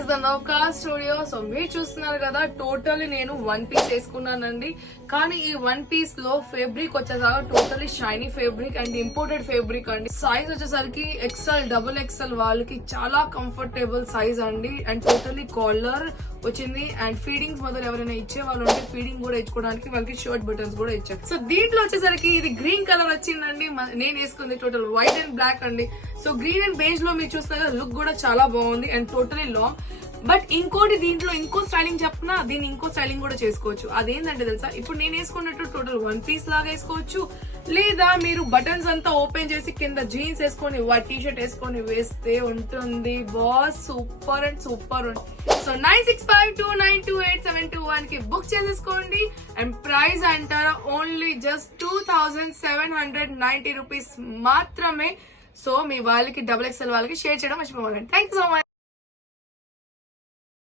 Is the నౌకా studio. So మీరు చూస్తున్నారు కదా, టోటల్లీ నేను వన్ పీస్ వేసుకున్నానండి. కానీ ఈ వన్ పీస్ లో ఫేబ్రిక్ వచ్చేసరికి totally shiny fabric and imported fabric అండి. సైజ్ వచ్చేసరికి ఎక్స్ఎల్ డబుల్ ఎక్స్ఎల్ వాళ్ళకి చాలా కంఫర్టబుల్ సైజ్ అండి. అండ్ టోటల్లీ కాలర్ వచ్చింది. అండ్ ఫీడింగ్స్ మొదలు ఎవరైనా ఇచ్చే వాళ్ళు ఉంటే ఫీడింగ్ కూడా ఇచ్చుకోవడానికి వాళ్ళకి షర్ట్ బటన్స్ కూడా ఇచ్చారు. సో దీంట్లో వచ్చేసరికి ఇది గ్రీన్ కలర్ వచ్చిందండి. నేను వేసుకుంది టోటల్ వైట్ అండ్ బ్లాక్ అండి. సో గ్రీన్ అండ్ బేజ్ లో మీరు చూస్తున్నారు కదా, లుక్ కూడా చాలా బాగుంది అండ్ టోటలీ లాంగ్. బట్ ఇంకోటి దీంట్లో ఇంకో స్టైలింగ్ చెప్పినా దీన్ని ఇంకో స్టైలింగ్ కూడా చేసుకోవచ్చు. అదేంటంటే తెలుసా, ఇప్పుడు నేను వేసుకున్నట్టు టోటల్ వన్ పీస్ లాగా వేసుకోవచ్చు, లేదా మీరు బటన్స్ అంతా ఓపెన్ చేసి కింద జీన్స్ వేసుకొని టీ షర్ట్ వేసుకొని వేస్తే ఉంటుంది బాస్. సూపర్ అండ్ సూపర్ ఉంటుంది. సో 9652928721 కి బుక్ చేసేసుకోండి. అండ్ ప్రైస్ అంటారా ఓన్లీ జస్ట్ 2790 రూపీస్ మాత్రమే. సో మీ వాళ్ళకి డబుల్ ఎక్స్ఎల్ వాళ్ళకి షేర్ చేయడం మర్చిపోవాలండి. Thank you so much.